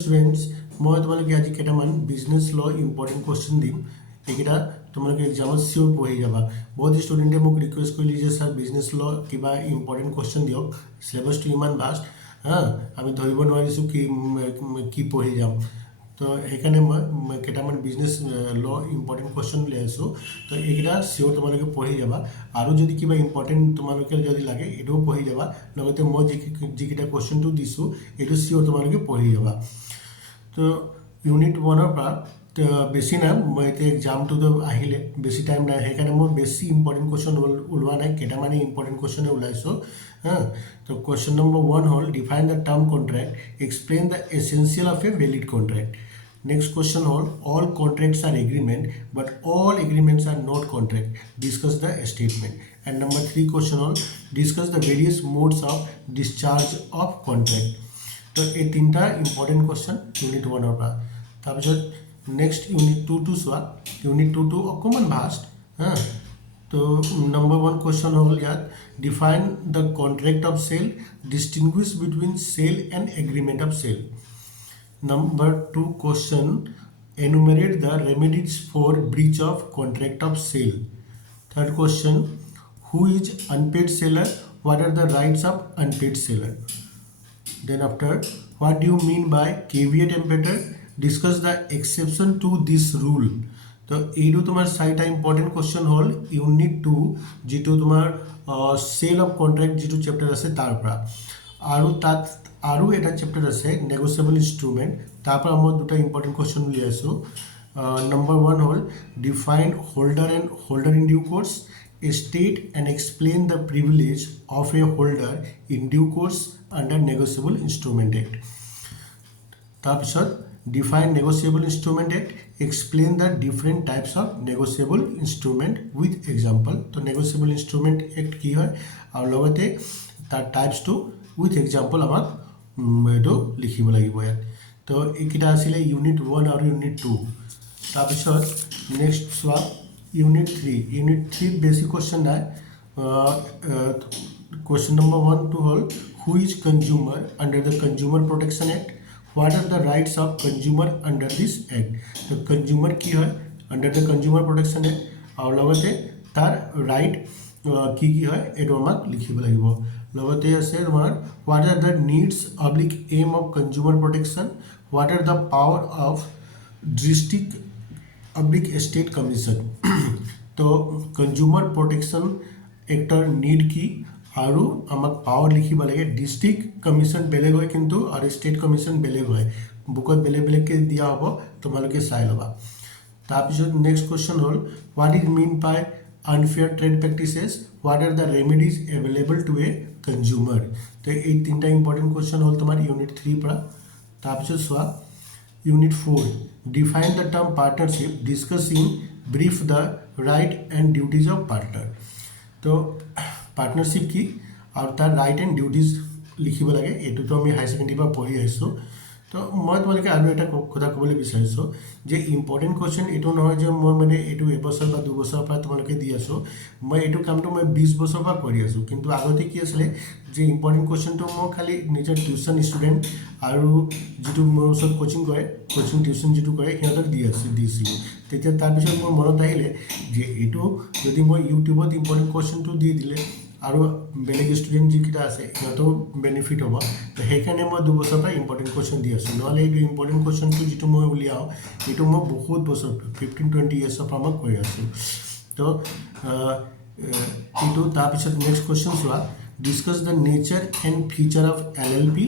students মই তোমালোকে আজি কেইটামান বিজনেছ ল ইম্পৰ্টেণ্ট কুৱেশ্যন দিম এইকেইটা তোমালোকে এক্সামত চিয়'ৰ পঢ়ি যাবা বহুত ষ্টুডেণ্টে মোক ৰিকুৱেষ্ট কৰিলে যে ছাৰ বিজনেছ ল কিবা ইম্পৰ্টেণ্ট কুৱেশ্যন দিয়ক চিলেবাছটো ইমান ভাষ্ট আমি ধৰিব নোৱাৰিছোঁ কি পঢ়ি যাম তো সেইকাৰণে মই কেইটামান বিজনেছ ল ইম্পৰ্টেণ্ট কুৱেশ্যন লৈ আছোঁ তো এইকেইটা চিয়'ৰ তোমালোকে পঢ়ি যাবা আৰু যদি কিবা ইম্পৰ্টেণ্ট তোমালোকে যদি লাগে এইটোও পঢ়ি যাবা লগতে মই যিকেইটা কুৱেশ্যনটো দিছোঁ এইটো চিয়'ৰ তোমালোকে পঢ়ি যাবা তো ইউনিট 1ৰ পৰা বেছি নাই মই এতিয়া এক্সামটোতো আহিলে বেছি টাইম নাই সেইকাৰণে মই বেছি ইম্পৰ্টেণ্ট কুৱেশ্যন ওলোৱা নাই কেইটামানে ইম্পৰ্টেণ্ট কুৱেশ্যনে ওলাইছোঁ তো কুৱেশ্যন নম্বৰ 1 হ'ল define the term contract explain the essentials of a valid contract next question হ'ল all contracts are agreements but all agreements are not contract discuss the statement and number 3 question হ'ল discuss the various modes of discharge of contract তো এই তিনিটা important question unit 1ৰ পৰা তাৰপিছত next unit 2টো চোৱা unit 2টো অকণমান vast তো number 1 question হ'ল ইয়াত define the contract of sale distinguish between sale and agreement of sale number 2 question enumerate the remedies for breach of contract of sale third question who is unpaid seller what are the rights of unpaid seller then after what do you mean by caveat emptor discuss the exception to this rule তো এইটো তোমাৰ চাৰিটা important question হ'ল unit 2 যিটো তোমাৰ cell of contract যিটো chapter আছে তাৰ পৰা আৰু তাত আৰু এটা চেপ্টাৰ আছে নেগোচিয়েবল ইনষ্ট্ৰুমেণ্ট তাৰ পৰা মই দুটা ইম্পৰ্টেণ্ট কুৱেশ্যন উলিয়াইছোঁ নম্বৰ 1 হ'ল define holder in due course state and explain the privilege of a holder in due course under negotiable instrument act তাৰপিছত define negotiable instrument act explain the different types of negotiable instrument with example তো negotiable instrument act কি হয় আৰু লগতে তাৰ টাইপছটো with example আমাক এইটো লিখিব লাগিব ইয়াত তো এইকেইটা আছিলে ইউনিট 1 আৰু ইউনিট 2 তাৰপিছত নেক্সট চোৱা Unit 3 basic question that question number 1 to all who is consumer under the Consumer Protection Act what are the rights of consumer under this act the consumer ki hai under the Consumer Protection Act aur logote tar right ki hai eto amak likhibo lagibo logote ase tomar what are the needs / aim of consumer protection what are the power of district state commission तो consumer protection actor need की और आमक power लिखिब लगे district commission बेलेग है किंतु और state commission बेलेग है बुकत बेलेग बेलेग के दिया हम तुम्हारे चाई लबा तारपिছত नेक्स्ट क्वेश्चन हल what is mean by unfair trade practices what are the remedies available to a consumer तो ये तीनटा इम्पोर्टेंट क्वेश्चन हल तुम्हारे यूनिट 3 पर तारपिছত चुआ Unit 4 define the term partnership discussing brief the right and duties of partner तो partnership की और तार right and duties लिखिब लगे एटू तो আমি हाई सेकेंडरी पर पढ़ी आइছোঁ तो मैं तुम्हारे और এটা কথা ক'বলৈ বিচাৰিছোঁ যে ইম্পৰ্টেণ্ট কুৱেশ্যন এইটো নহয় যে মই মানে এইটো এবছৰ বা দুবছৰৰ পৰা তোমালোকে দি আছোঁ মই এইটো কামটো মই 20 বছৰৰ পৰা কৰি আছোঁ কিন্তু আগতে কি আছিলে যে ইম্পৰ্টেণ্ট কুৱেশ্যনটো মই খালি নিজৰ টিউশ্যন ষ্টুডেণ্ট আৰু যিটো মোৰ ওচৰত কোচিং কৰে কোচিং টিউশ্যন যিটো কৰে সিহঁতক দিছিলোঁ তেতিয়া তাৰপিছত মোৰ মনত আহিলে যে এইটো যদি মই ইউটিউবত ইম্পৰ্টেণ্ট কুৱেশ্যনটো দি দিলে আৰু বেলেগ ষ্টুডেণ্ট যিকেইটা আছে সিহঁতেও বেনিফিট হ'ব তো সেইকাৰণে মই দুবছৰৰ পৰা ইম্পৰ্টেণ্ট কুৱেশ্যন দি আছোঁ নহ'লে এইটো ইম্পৰ্টেণ্ট কুৱেশ্যনটো যিটো মই উলিয়াওঁ এইটো মই বহুত বছৰ 15-20 ইয়েৰ্ছৰ পৰা মই কৰি আছোঁ তো এইটো তাৰপিছত নেক্সট কুৱেশ্যন চোৱা discuss the nature and feature of LLP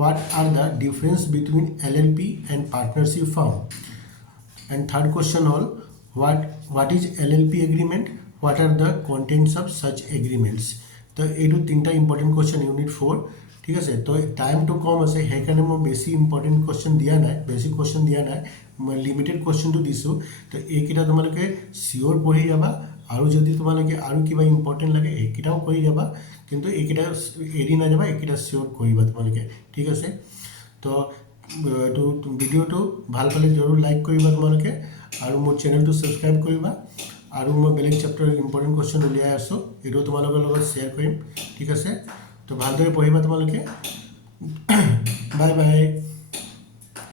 what are the difference between LLP and partnership firm and third question all what is LLP agreement what are the contents of such agreements तो এইটো তিনটা important question unit 4 ঠিক আছে তো টাইমটো কম আছে সেইকাৰণে মই বেছি ইম্পৰ্টেণ্ট কুৱেশ্যন দিয়া নাই বেছি কুৱেশ্যন দিয়া নাই মই লিমিটেড কুৱেশ্যনটো দিছোঁ তো এইকেইটা তোমালোকে চিয়'ৰ পঢ়ি যাবা আৰু যদি তোমালোকে আৰু কিবা ইম্পৰ্টেণ্ট লাগে এইকেইটাও কৰি যাবা কিন্তু এইকেইটা এৰি নাযাবা এইকেইটা চিয়'ৰ কৰিবা তোমালোকে ঠিক আছে তো এইটো ভিডিঅ'টো ভাল পালে জৰুৰ লাইক কৰিবা তোমালোকে আৰু মোৰ চেনেলটো ছাবস্ক্ৰাইব কৰিবা আৰু মই বেলেগ চেপ্টাৰ ইম্পৰ্টেণ্ট কুৱেশ্যন উলিয়াই আছোঁ এইটো তোমালোকৰ লগত শ্বেয়াৰ কৰিম ঠিক আছে তো ভালদৰে পঢ়িবা তোমালোকে বাই বাই